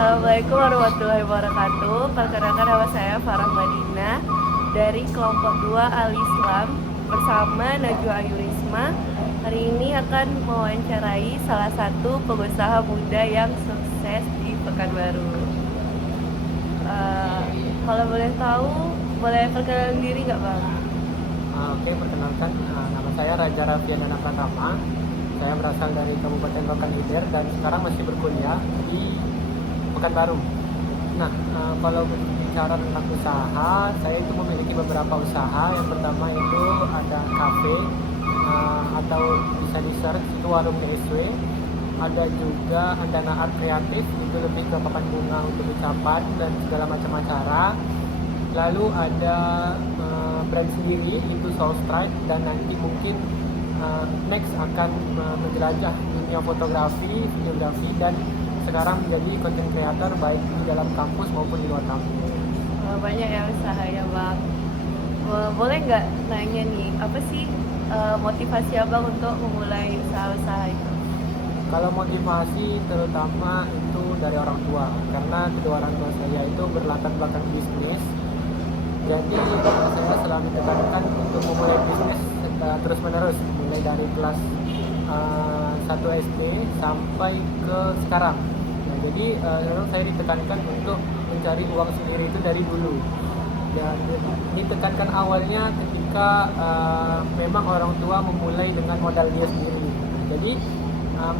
Assalamualaikum warahmatullahi wabarakatuh. Perkenalkan nama saya Farah Madinah dari kelompok 2 Al-Islam bersama Najwa Ayu Risma. Hari ini akan mewawancarai salah satu pengusaha muda yang sukses di Pekanbaru. Kalau boleh tahu, boleh perkenalkan diri nggak Bang? Oke, perkenalkan, nama saya Raja Raffiandana Pratama. Saya berasal dari Kabupaten Rokan Hilir dan sekarang masih berkuliah di Pekanbaru. Nah, kalau bicara tentang usaha, saya itu memiliki beberapa usaha. Yang pertama itu ada kafe, atau bisa di search itu warung DSW. Ada juga Andana Art Kreatif, itu lebih ke papan bunga untuk ucapan dan segala macam acara. Lalu ada brand sendiri itu Soul Strike, dan nanti mungkin next akan menjelajah dunia fotografi, videografi, dan sekarang menjadi content creator baik di dalam kampus maupun di luar kampus. Banyak ya usahanya Bang. Boleh nggak nanya nih, apa sih motivasi Abang untuk memulai usaha-usaha itu? Kalau motivasi terutama itu dari orang tua, karena kedua orang tua saya itu berlatar belakang bisnis. Jadi saya selalu ditekankan untuk memulai bisnis terus menerus, mulai dari kelas 1 SD sampai ke sekarang. Nah, jadi saya ditekankan untuk mencari uang sendiri itu dari dulu. Dan ditekankan awalnya ketika memang orang tua memulai dengan modal dia sendiri. Jadi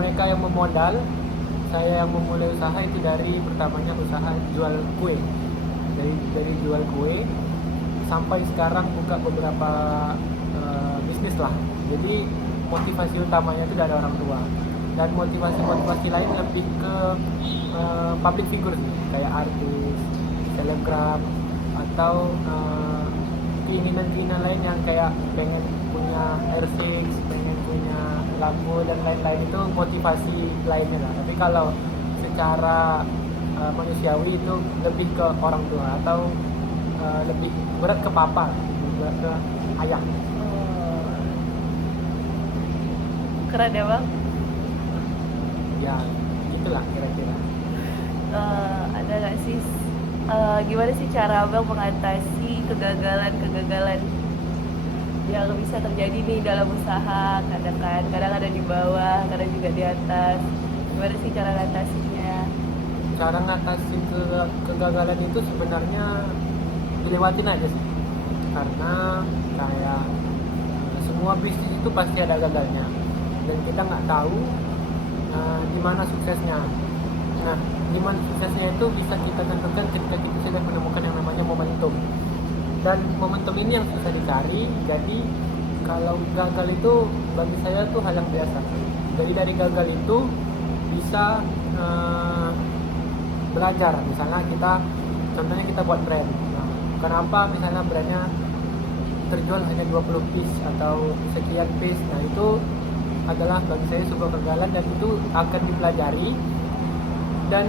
mereka yang memodal, saya yang memulai usaha itu dari pertamanya usaha jual kue. Dari jual kue sampai sekarang buka beberapa bisnis lah. Jadi motivasi utamanya itu dari orang tua, dan motivasi lain lebih ke public figure sih, kayak artis, selebgram, atau keinginan lain yang kayak pengen punya R6, pengen punya lampu dan lain-lain, itu motivasi lainnya lah. Tapi kalau secara manusiawi itu lebih ke orang tua, atau lebih berat ke papa, lebih berat ke ayah. Keren ya Bang. Ya gitulah kira-kira. Ada nggak sih gimana sih cara Abang mengatasi kegagalan yang bisa terjadi nih dalam usaha? Kadang ada di bawah, kadang juga di atas. Gimana sih cara mengatasinya? Cara ngatasin kegagalan itu sebenarnya dilewatin aja sih, karena kayak semua bisnis itu pasti ada gagalnya, dan kita nggak tahu di mana suksesnya. Nah, di mana suksesnya itu bisa kita tentukan ketika kita sudah menemukan yang namanya momentum, dan momentum ini yang susah dicari. Jadi kalau gagal itu bagi saya tuh hal yang biasa. Jadi dari gagal itu bisa belajar. Misalnya contohnya kita buat brand. Nah, kenapa misalnya brandnya terjual hanya 20 piece atau sekian piece? Nah, itu adalah bagi saya sebuah kegagalan, dan itu akan dipelajari dan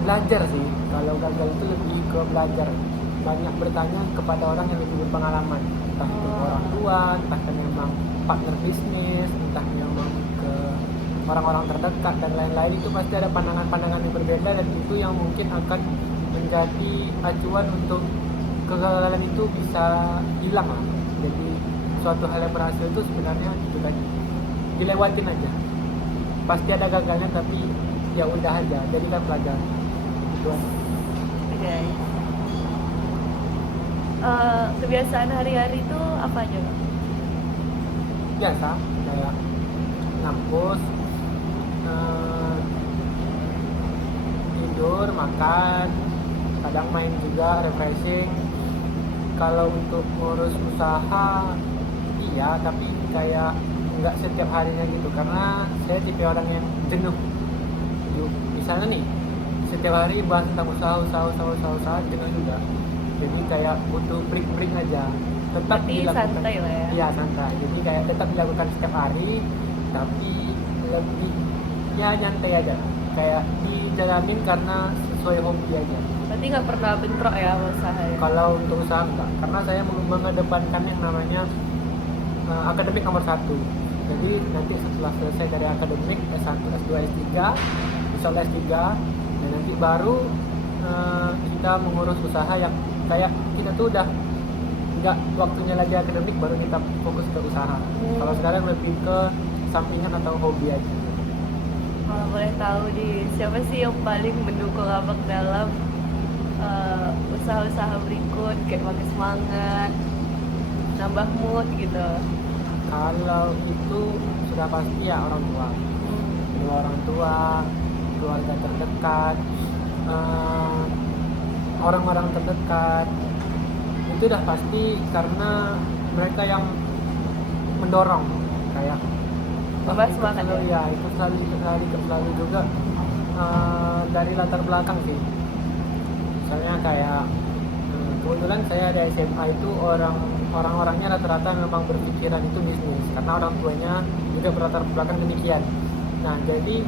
belajar sih. Kalau gagal itu lebih ke belajar, banyak bertanya kepada orang yang lebih berpengalaman, entah itu orang tua, entah memang partner bisnis, entah memang ke orang-orang terdekat dan lain-lain. Itu pasti ada pandangan-pandangan yang berbeda, dan itu yang mungkin akan menjadi acuan untuk kegagalan itu bisa hilang lah. Jadi suatu hal yang berhasil itu sebenarnya itu tadi, dilewatin aja. Pasti ada gagalnya, tapi ya udah aja, jadikan pelajaran. Itu aja. Okay. Kebiasaan hari-hari itu apa aja Bang? Biasa kayak ngampus, tidur, makan, kadang main juga, refreshing. Kalau untuk ngurus usaha iya, tapi kayak nggak setiap harinya gitu, karena saya tipe orang yang jenuh. Misalnya nih, setiap hari bahas tentang usaha jenuh juga. Jadi kayak butuh break aja. Tetap Berarti dilakukan, santai lah ya. iya santai. Jadi kayak tetap dilakukan setiap hari, tapi lebih ya nyantai aja, kayak dijalanin karena sesuai hobi aja. Berarti nggak pernah bentrok ya sama usaha ya? Kalau untuk usaha enggak, karena saya mengedepankan yang namanya akademik nomor 1. Jadi nanti setelah selesai dari akademik S1, S2, S3, insya Allah S3, dan nanti sedikit baru kita mengurus usaha yang kayak kita tuh udah nggak waktunya lagi akademik baru kita fokus ke usaha. Kalau sekarang lebih ke sampingan atau hobi aja. Kalau boleh tahu siapa sih yang paling mendukung abang dalam usaha-usaha berikut, kayak makin semangat, nambah mood gitu? Kalau itu sudah pasti ya orang tua, kedua orang tua, keluarga terdekat, orang-orang terdekat, itu udah pasti karena mereka yang mendorong kayak Tambah semangat selalu, ya itu selalu juga dari latar belakang sih. Misalnya kayak kebetulan saya di SMA itu orang-orangnya rata-rata memang berpikiran itu bisnis karena orang tuanya juga berlatar belakang demikian. Nah jadi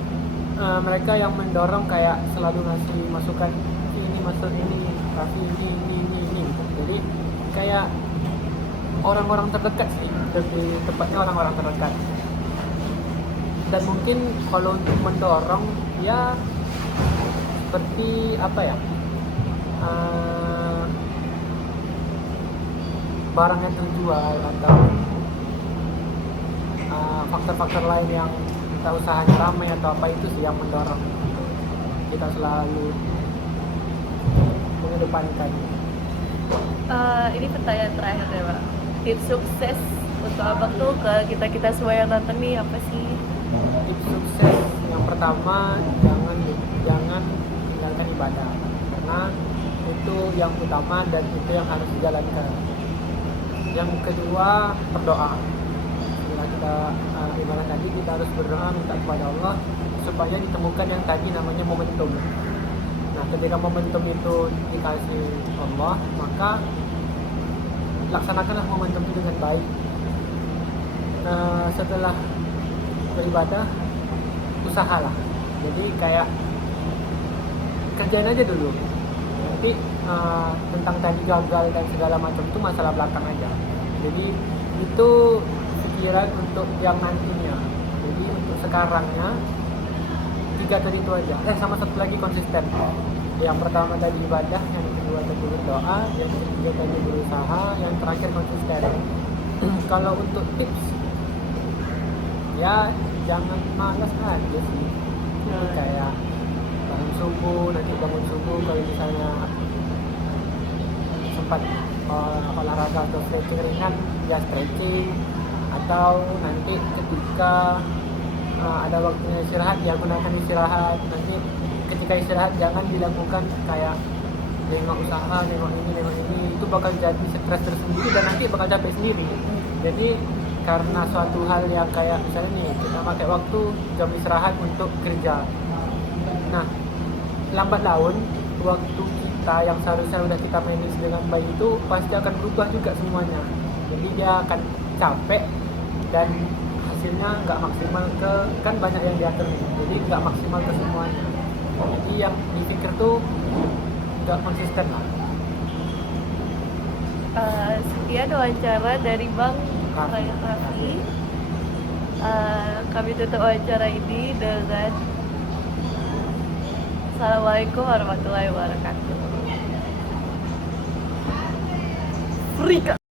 mereka yang mendorong kayak selalu ngasih masukan ini masuk ini kasih ini gitu. Jadi kayak orang-orang terdekat sih, lebih tepatnya orang-orang terdekat. Dan mungkin kalau untuk mendorong ya seperti apa ya, barang yang terjual atau faktor-faktor lain yang kita usahanya ramai atau apa, itu sih yang mendorong kita selalu mengedepankan. Ini pertanyaan terakhir ya Pak, tips sukses untuk abang tuh ke kita semua yang nonton nih apa sih? Tips sukses yang pertama, jangan tinggalkan ibadah karena itu yang utama dan itu yang harus dijalankan. Yang kedua, berdoa. Bila kita ibadah tadi, kita harus berdoa minta kepada Allah supaya ditemukan yang tadi namanya momentum. Nah, ketika momentum itu dikasih Allah, maka laksanakanlah momentum itu dengan baik. Setelah beribadah, usahalah. Jadi kayak kerjain aja dulu. Nanti tentang tadi gagal dan segala macam itu masalah belakang aja. Jadi itu pikiran untuk yang nantinya. Jadi untuk sekarangnya 3 tadi itu aja. Sama satu lagi, konsisten. Yang pertama tadi ibadah, yang kedua tadi berdoa, yang ketiga tadi berusaha, yang terakhir konsisten. Kalau untuk tips, ya jangan malas aja sih. Jadi kayak bangun subuh kalau misalnya sempat olahraga atau stretching ringan, ya stretching. Atau nanti ketika ada waktunya istirahat, ya gunakan istirahat. Nanti ketika istirahat jangan dilakukan kayak nengok usaha, nengok ini, itu bakal jadi stres tersendiri dan nanti bakal capek sendiri. Jadi karena suatu hal yang kayak misalnya nih, kita pakai waktu jam istirahat untuk kerja. Nah, lambat laun waktu kita yang seharusnya udah kita manage dengan baik itu pasti akan berubah juga semuanya. Jadi dia akan capek dan hasilnya nggak maksimal ke, kan banyak yang diatur nih, jadi nggak maksimal ke semuanya. Jadi yang dipikir tuh nggak konsisten lah. Sekian wawancara dari Bang Raya Raffi. Kami tutup wawancara ini dengan Assalamualaikum warahmatullahi wabarakatuh. Frika.